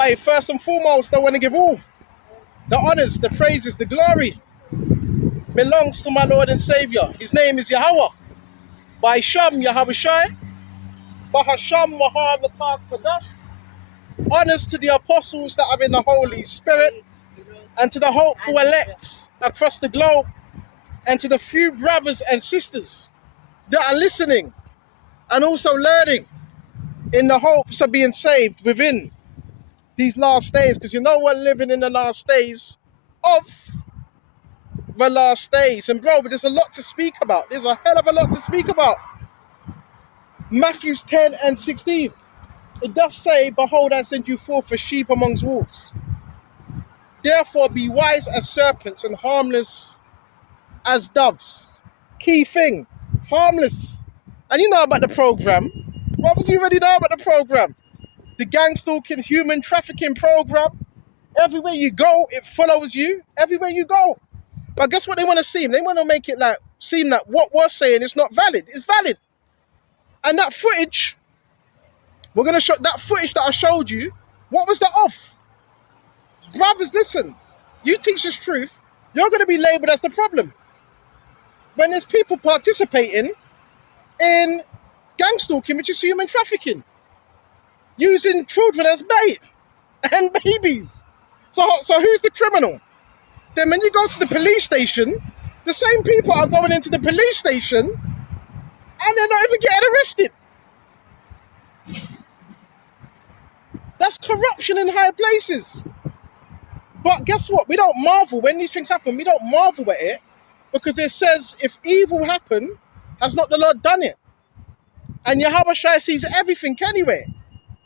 Hey, first and foremost, I want to give all the honors, the praises, the glory belongs to my Lord and Savior. His name is Yahweh. By Sham Yahabushai, Bahasham Mahavakar Kadash. Honors to the apostles that are in the Holy Spirit, and to the hopeful elects across the globe, and to the few brothers and sisters that are listening and also learning in the hopes of being saved within these last days. Because you know we're living in the last days of the last days. And bro, but there's a lot to speak about. There's a hell of a lot to speak about. Matthews 10 and 16. It does say, behold, I send you forth as sheep amongst wolves. Therefore be wise as serpents and harmless as doves. Key thing, harmless. And you know about the program. Brothers, you already know about the program. The gang stalking, human trafficking program. Everywhere you go, it follows you. Everywhere you go. But guess what they want to seem? They want to make it like seem that what we're saying is not valid. It's valid. And that footage, we're going to show that footage that I showed you. What was that of? Brothers, listen. You teach this truth, you're going to be labeled as the problem. When there's people participating in gang stalking, which is human trafficking, using children as bait and babies. So who's the criminal? Then when you go to the police station, the same people are going into the police station and they're not even getting arrested. That's corruption in high places. But guess what? We don't marvel when these things happen. We don't marvel at it because it says if evil happen, has not the Lord done it? And Yahweh Shai sees everything anyway.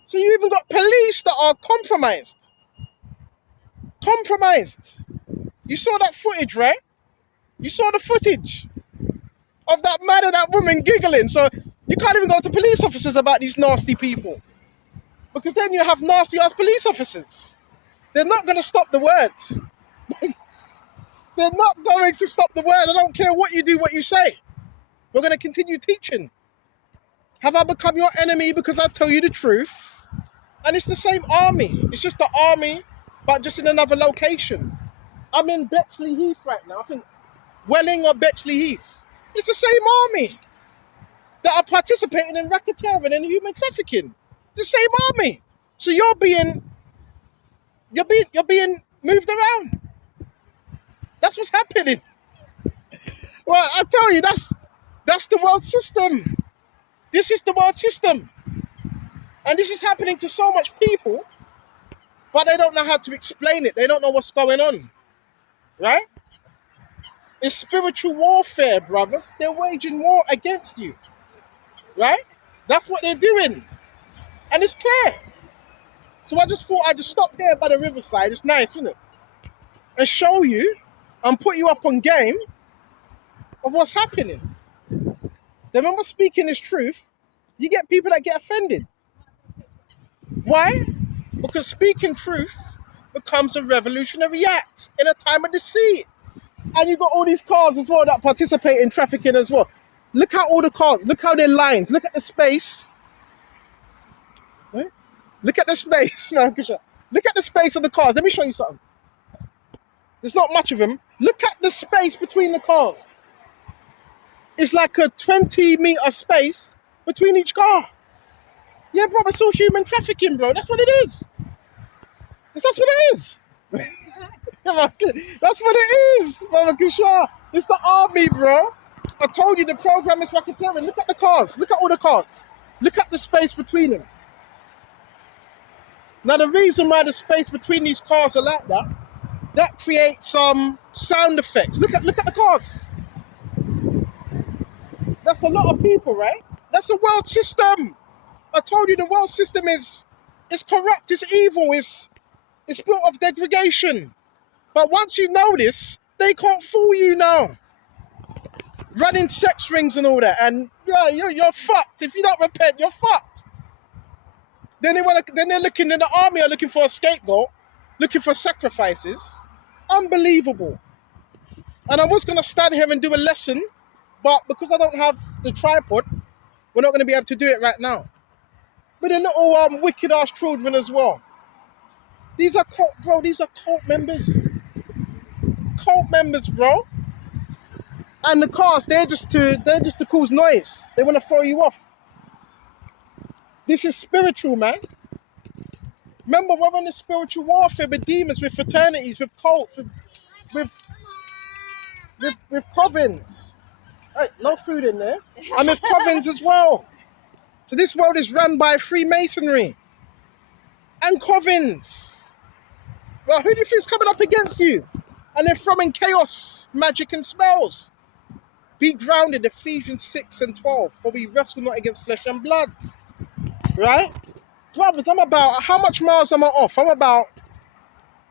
So you even got police that are compromised. You saw that footage, right? You saw the footage of that man and that woman giggling. So you can't even go to police officers about these nasty people. Because then you have nasty ass police officers. They're not going to stop the words. They're not going to stop the word. I don't care what you do, what you say. We're going to continue teaching. Have I become your enemy because I tell you the truth? And it's the same army. It's just the army, but just in another location. I'm in Bexley Heath right now. I think Welling or Bexley Heath. It's the same army that are participating in racketeering and human trafficking. It's the same army. So you're being moved around. That's what's happening. Well, I tell you, that's the world system. This is the world system. And this is happening to so much people, but they don't know how to explain it. They don't know what's going on. Right? It's spiritual warfare, brothers. They're waging war against you. Right? That's what they're doing. And it's clear. So I just thought I'd just stop here by the riverside. It's nice, isn't it? And show you and put you up on game of what's happening. Then when we're speaking this truth, you get people that get offended. Why? Because speaking truth becomes a revolutionary act in a time of deceit. And you've got all these cars as well that participate in trafficking as well. Look at all the cars. Look how they're lined. Look at the space. Right? Look at the space. Look at the space of the cars. Let me show you something. There's not much of them. Look at the space between the cars. It's like a 20-meter space between each car. Yeah, bro, it's all human trafficking, bro. That's what it is. That's what it is. That's what it is, Brother Kishar. It's the army, bro. I told you the program is racketeering. Look at the cars. Look at all the cars. Look at the space between them. Now, the reason why the space between these cars are like that, that creates some sound effects. Look at the cars. That's a lot of people, right? That's a world system. I told you the world system is corrupt, it's evil, it's built of degradation. But once you know this, they can't fool you now. Running sex rings and all that, and yeah, you're fucked. If you don't repent, you're fucked. Then they're looking in the army are looking for a scapegoat, looking for sacrifices. Unbelievable. And I was gonna stand here and do a lesson, but because I don't have the tripod, we're not gonna be able to do it right now. But the little wicked ass children as well. These are cult, bro. These are cult members. Cult members, bro. And the cars, they're just to cause noise. They want to throw you off. This is spiritual, man. Remember, we're in the spiritual warfare with demons, with fraternities, with cults, with covens. Hey, no food in there. And with covens as well. So this world is run by Freemasonry and covens. Well, who do you think's coming up against you? And they're throwing chaos, magic, and spells. Be grounded, Ephesians 6:12. For we wrestle not against flesh and blood. Right? Brothers, I'm about, how much miles am I off? I'm about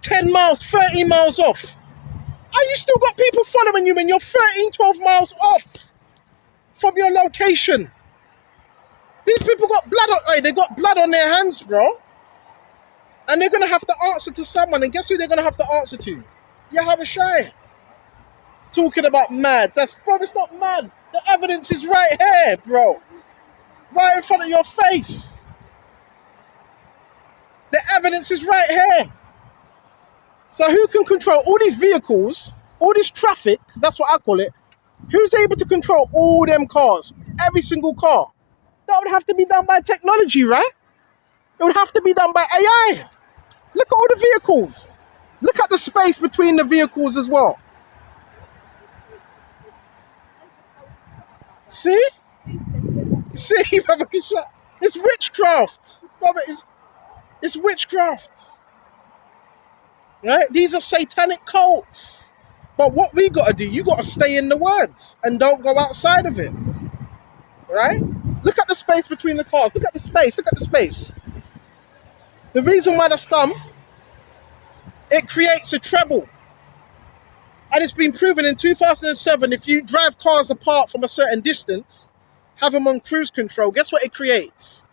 10 miles, 30 miles off. And you still got people following you when you're 13, 12 miles off from your location. These people got blood on, they got blood on their hands, bro. And they're going to have to answer to someone. And guess who they're going to have to answer to? Yahweh Shai. Talking about mad. Bro, it's not mad. The evidence is right here, bro. Right in front of your face. The evidence is right here. So who can control all these vehicles, all this traffic, that's what I call it. Who's able to control all them cars, every single car? That would have to be done by technology, right? It would have to be done by AI. Look at all the vehicles. Look at the space between the vehicles as well. See? See, brother, it's witchcraft. Brother, it's witchcraft. Right? These are satanic cults. But what we got to do, you got to stay in the words and don't go outside of it. Right? Look at the space between the cars. Look at the space. Look at the space. The reason why that's done, it creates a treble. And it's been proven in 2007, if you drive cars apart from a certain distance, have them on cruise control, guess what it creates?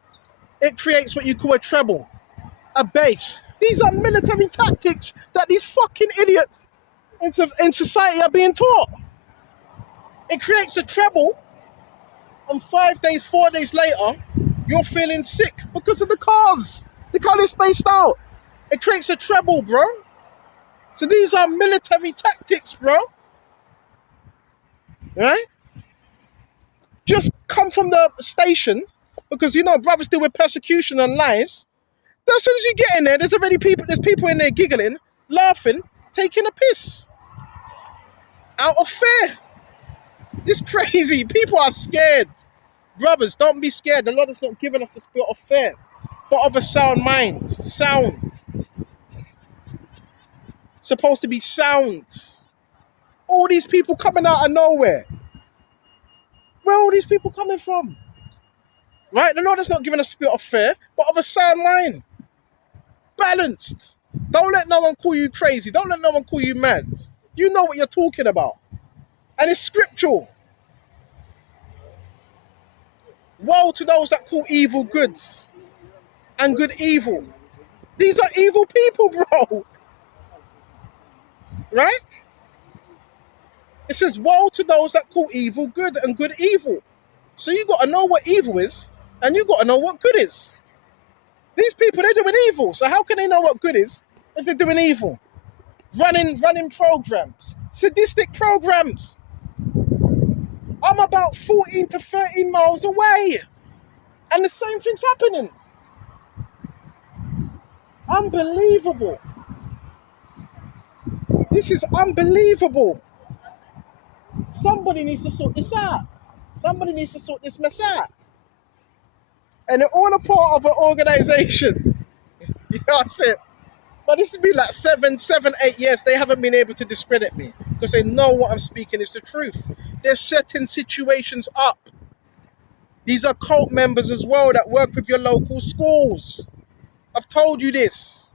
It creates what you call a treble, a bass. These are military tactics that these fucking idiots in society are being taught. It creates a treble, and 5 days, 4 days later, you're feeling sick because of the cars. Look how they're spaced out. It creates a treble, bro. So these are military tactics, bro. Right? Just come from the station, because you know brothers deal with persecution and lies. But as soon as you get in there, there's people in there giggling, laughing, taking a piss. Out of fear. It's crazy. People are scared. Brothers, don't be scared. The Lord has not given us a spirit of fear, but of a sound mind. Sound. Supposed to be sound. All these people coming out of nowhere. Where are all these people coming from? Right? The Lord has not given us a spirit of fear, but of a sound mind. Balanced. Don't let no one call you crazy. Don't let no one call you mad. You know what you're talking about. And it's scriptural. Woe to those that call evil goods and good evil. These are evil people, bro. Right? It says, woe to those that call evil good and good evil. So you got to know what evil is, and you got to know what good is. These people, they're doing evil. So how can they know what good is if they're doing evil? Running programs, sadistic programs. I'm about 14 to 13 miles away, and the same thing's happening. Unbelievable. This is unbelievable. Somebody needs to sort this out. Somebody needs to sort this mess out. And they're all a part of an organization. You know what I'm saying? But this has been like 7, 8 years. They haven't been able to discredit me because they know what I'm speaking is the truth. They're setting situations up. These are cult members as well that work with your local schools. I've told you this.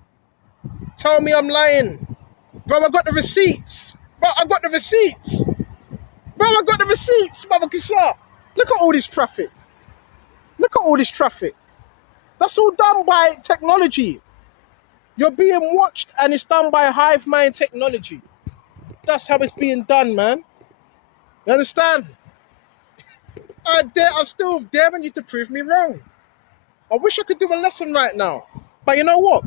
Tell me I'm lying. Bro, I got the receipts. Bro, I got the receipts. Bro, I got the receipts, Mother Kishar. Look at all this traffic. Look at all this traffic. That's all done by technology. You're being watched and it's done by hive mind technology. That's how it's being done, man. You understand? I'm still daring you to prove me wrong. I wish I could do a lesson right now. But you know what?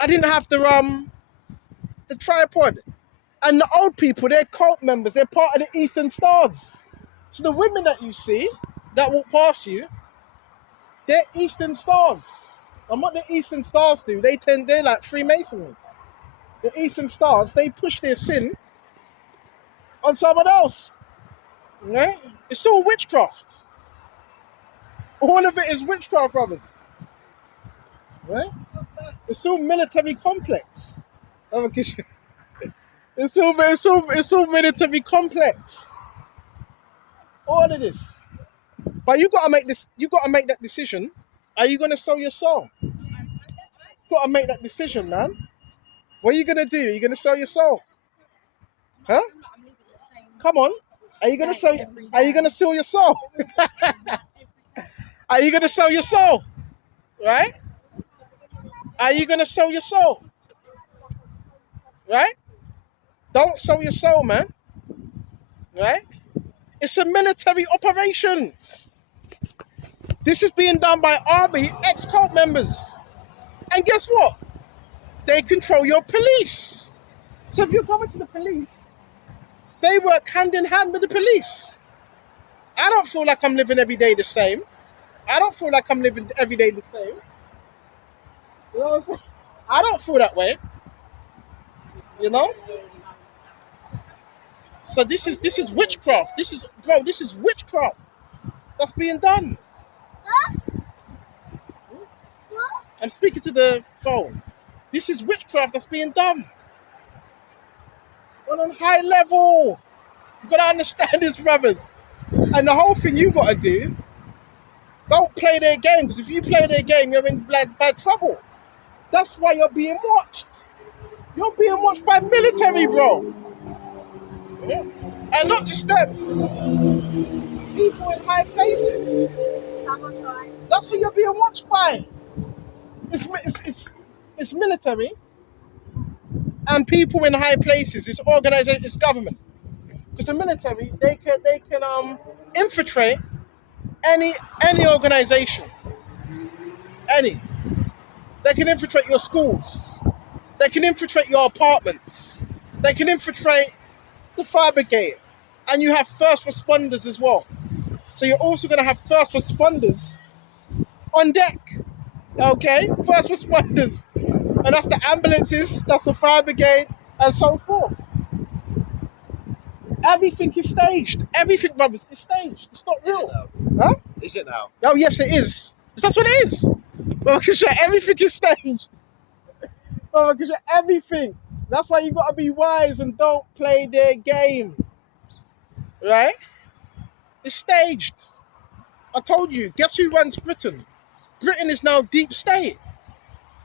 I didn't have the tripod. And the old people, they're cult members. They're part of the Eastern Stars. So the women that you see that walk past you, they're Eastern Stars. And what the Eastern Stars do, they're like Freemasonry. The Eastern Stars, they push their sin on someone else. Right? It's all witchcraft. All of it is witchcraft, brothers. Right? It's all military complex. It's all military complex. All of this. But you gotta make this. You gotta make that decision. Are you gonna sell your soul? You gotta make that decision, man. What are you gonna do? Are you gonna sell your soul? Huh? Come on. Are you gonna sell? Are you gonna sell your soul? Are you gonna sell your soul? Right? Are you gonna sell your soul? Right? Don't sell your soul, man. Right? It's a military operation. This is being done by army ex-cult members. And guess what? They control your police. So if you're going to the police, they work hand in hand with the police. I don't feel like I'm living every day the same. I don't feel like I'm living every day the same. You know what I'm saying? I don't feel that way. You know? So this is witchcraft. This is witchcraft that's being done. I'm speaking to the phone. This is witchcraft that's being done. On a high level. You gotta understand this, brothers. And the whole thing you gotta do, don't play their game, because if you play their game, you're in bad trouble. That's why you're being watched. You're being watched by military, bro. Yeah. And not just them. People in high places. That's what you're being watched by. It's military and people in high places. It's organization. It's government. Because the military, they can infiltrate any organization. Any. They can infiltrate your schools. They can infiltrate your apartments. They can infiltrate the fire brigade. And you have first responders as well. So you're also going to have first responders on deck. Okay? First responders. And that's the ambulances, that's the fire brigade, and so forth. Everything is staged. Everything, brothers, is staged. It's not real. Is it now? Huh? Is it now? Oh, yes, it is. That's what it is. Well, because everything is staged. Well, because everything. That's why you got to be wise and don't play their game. Right? It's staged. I told you, guess who runs Britain? Britain is now deep state.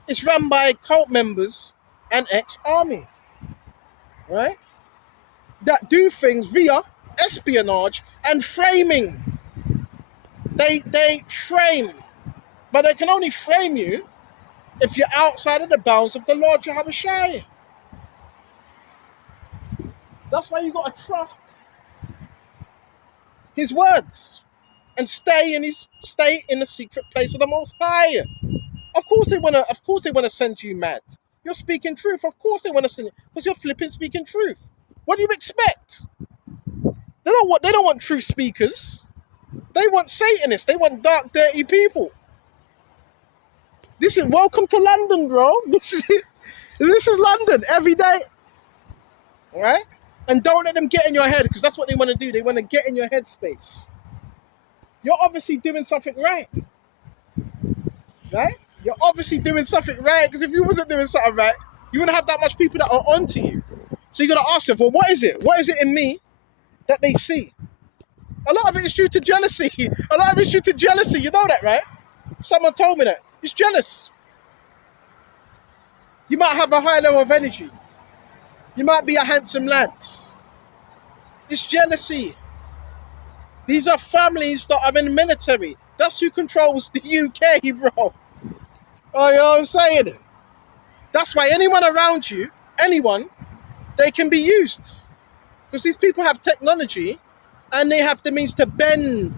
It's run by cult members and ex-army. Right? That do things via espionage and framing. They frame. But they can only frame you if you're outside of the bounds of the Lord Jehovah Shai. That's why you got to trust his words and stay in the secret place of the Most High. Of course they wanna send you mad. You're speaking truth. Of course they want to send you, because you're flipping speaking truth. What do you expect? They don't want truth speakers. They want Satanists. They want dark, dirty people. This is welcome to London, bro. This is London every day. All right? And don't let them get in your head, because that's what they want to do. They want to get in your head space. You're obviously doing something right. Right? You're obviously doing something right, because if you wasn't doing something right, you wouldn't have that much people that are onto you. So you got to ask them, well, what is it? What is it in me that they see? A lot of it is due to jealousy. A lot of it is due to jealousy. You know that, right? Someone told me that. It's jealous. You might have a high level of energy. You might be a handsome lad. It's jealousy. These are families that are in the military. That's who controls the UK, bro. Oh, you know what I'm saying? That's why anyone around you, they can be used. Because these people have technology and they have the means to bend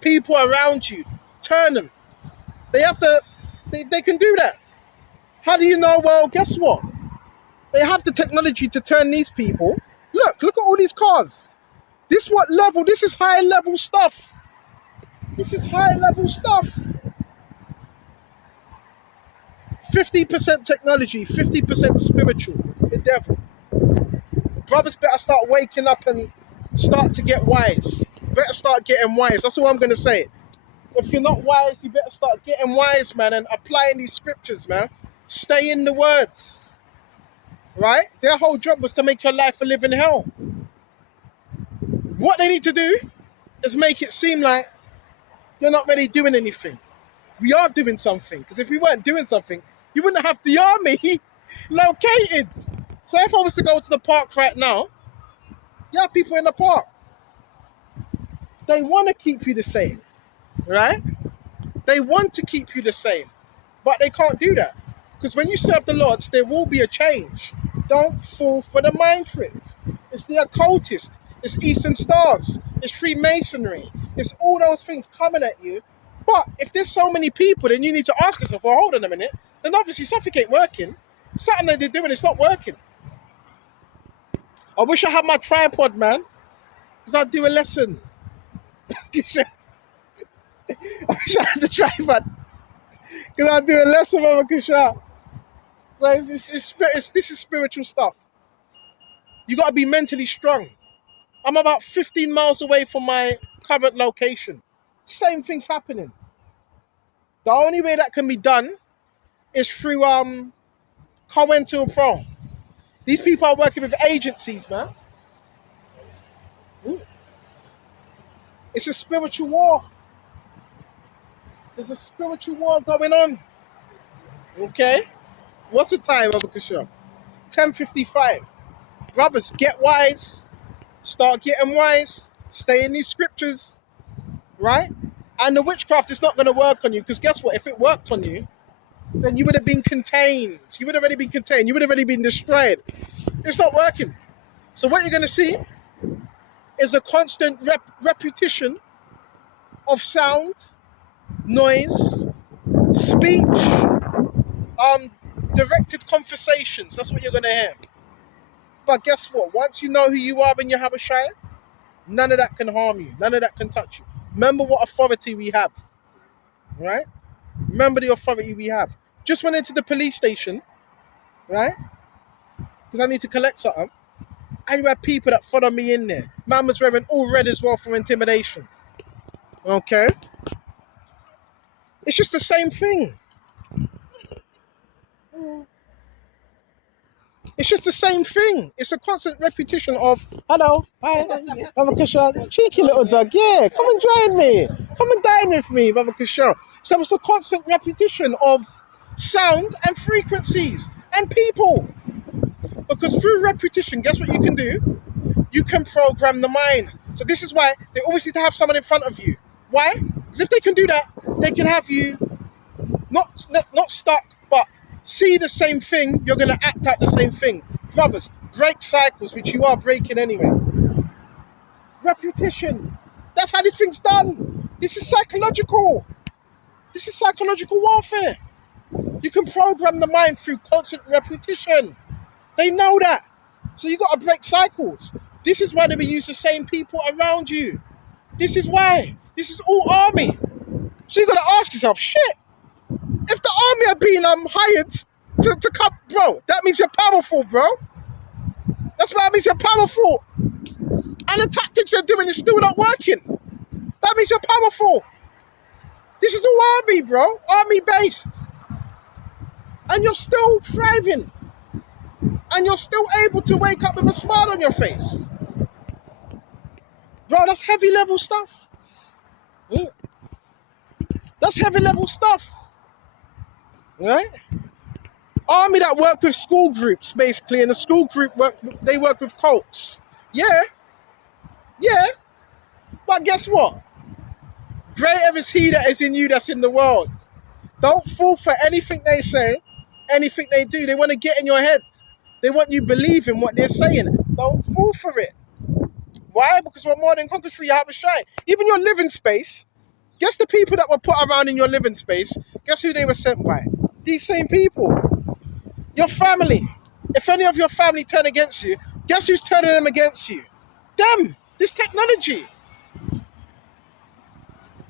people around you, turn them. They can do that. How do you know? Well, guess what? They have the technology to turn these people. Look at all these cars. This what level? This is high level stuff. This is high level stuff. 50% technology, 50% spiritual. The devil. Brothers better start waking up and start to get wise. Better start getting wise. That's all I'm going to say. If you're not wise, you better start getting wise, man, and applying these scriptures, man. Stay in the words, right? Their whole job was to make your life a living hell. What they need to do is make it seem like you're not really doing anything. We are doing something, because if we weren't doing something, you wouldn't have the army located. So if I was to go to the park right now, you have people in the park. They want to keep you the same, right? They want to keep you the same, but they can't do that. Because when you serve the Lord, there will be a change. Don't fall for the mind tricks. It's the occultist. It's Eastern Stars. It's Freemasonry. It's all those things coming at you. But if there's so many people, then you need to ask yourself, well, hold on a minute. Then obviously something ain't working. Something that they're doing, it's not working. I wish I had my tripod, man, because I'd do a lesson. I wish I had the tripod, because I'd do a lesson, Mama Kusha. So this is spiritual stuff. You got to be mentally strong. I'm about 15 miles away from my current location. Same thing's happening. The only way that can be done is through COINTELPRO. These people are working with agencies, man. It's a spiritual war. There's a spiritual war going on. Okay? What's the time, Abakasha? 10:55. Brothers, get wise. Start getting wise. Stay in these scriptures. Right? And the witchcraft is not going to work on you, because guess what? If it worked on you, then you would have been contained. You would have already been contained. You would have already been destroyed. It's not working. So what you're going to see is a constant repetition of sound, noise, speech, directed conversations. That's what you're going to hear. But guess what? Once you know who you are when you have a Shai, none of that can harm you. None of that can touch you. Remember what authority we have, right? Remember the authority we have. Just went into the police station, right? Because I need to collect something. And you had people that follow me in there. Man was wearing all red as well for intimidation. Okay? It's just the same thing. It's just the same thing. It's a constant repetition of, hello, hi, Baba Kusha, cheeky little dog, yeah, come and join me. Come and dine with me, Baba Kusha. So it's a constant repetition of sound and frequencies and people. Because through repetition, guess what you can do? You can program the mind. So this is why they always need to have someone in front of you. Why? Because if they can do that, they can have you not stuck, but see the same thing, you're going to act out the same thing. Brothers, break cycles, which you are breaking anyway. Repetition. That's how this thing's done. This is psychological. This is psychological warfare. You can program the mind through constant repetition. They know that. So you got to break cycles. This is why they will use the same people around you. This is why. This is all army. So you got to ask yourself, shit, if the army are being hired to come, bro, that means you're powerful, bro. That's what that means, you're powerful. And the tactics they're doing is still not working. That means you're powerful. This is all army, bro. Army based. And you're still thriving. And you're still able to wake up with a smile on your face. Bro, that's heavy level stuff. That's heavy level stuff. Right? Army that work with school groups, basically, and the school group they work with cults. Yeah. But guess what? Greater is he that is in you that's in the world. Don't fall for anything they say, anything they do. They want to get in your head. They want you believing what they're saying. Don't fall for it. Why? Because we're more than conquerors through Yahweh Shai. Even your living space, guess the people that were put around in your living space, guess who they were sent by? These same people. Your family. If any of your family turn against you, guess who's turning them against you? Them. This technology.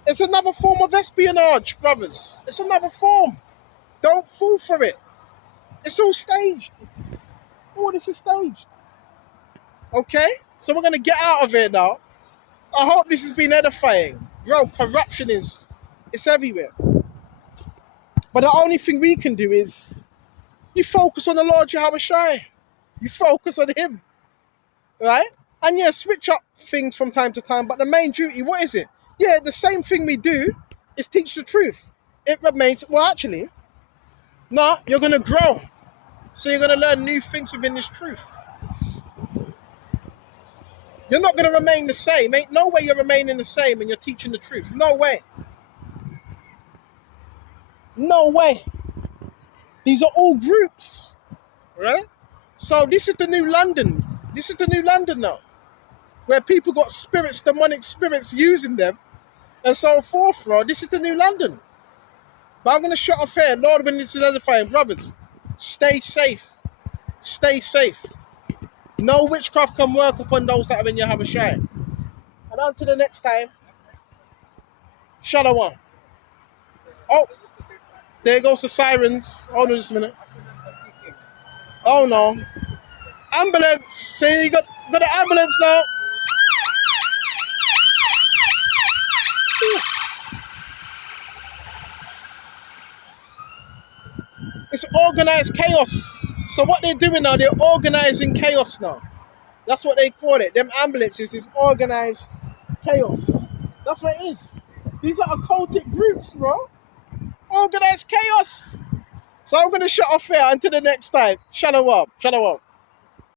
It's another form of espionage, brothers. It's another form. Don't fall for it. It's all staged. All this is staged. Okay? So we're going to get out of here now. I hope this has been edifying. Bro, corruption is, it's everywhere. But the only thing we can do is you focus on the Lord Yahweh Shai. You focus on him. Right? And yeah, switch up things from time to time. But the main duty, what is it? Yeah, the same thing we do is teach the truth. It remains, well, actually, no, you're going to grow. So you're going to learn new things within this truth. You're not going to remain the same. Ain't no way you're remaining the same when you're teaching the truth. No way. No way. These are all groups, right? So this is the new London. This is the new London now, where people got spirits, demonic spirits using them, and so forth, bro. This is the new London. But I'm going to shut off here. Lord, when this is edifying, brothers, stay safe. Stay safe. No witchcraft can work upon those that are in Yahweh Shai. And until the next time, Shalom. Oh, there goes the sirens. Hold on just a minute. Oh no. Ambulance. See, you got the ambulance now. It's organized chaos. So what they're doing now, they're organizing chaos now. That's what they call it. Them ambulances is organized chaos. That's what it is. These are occultic groups, bro. Organized chaos. So I'm going to shut off here until the next time. Shalom. Shalom.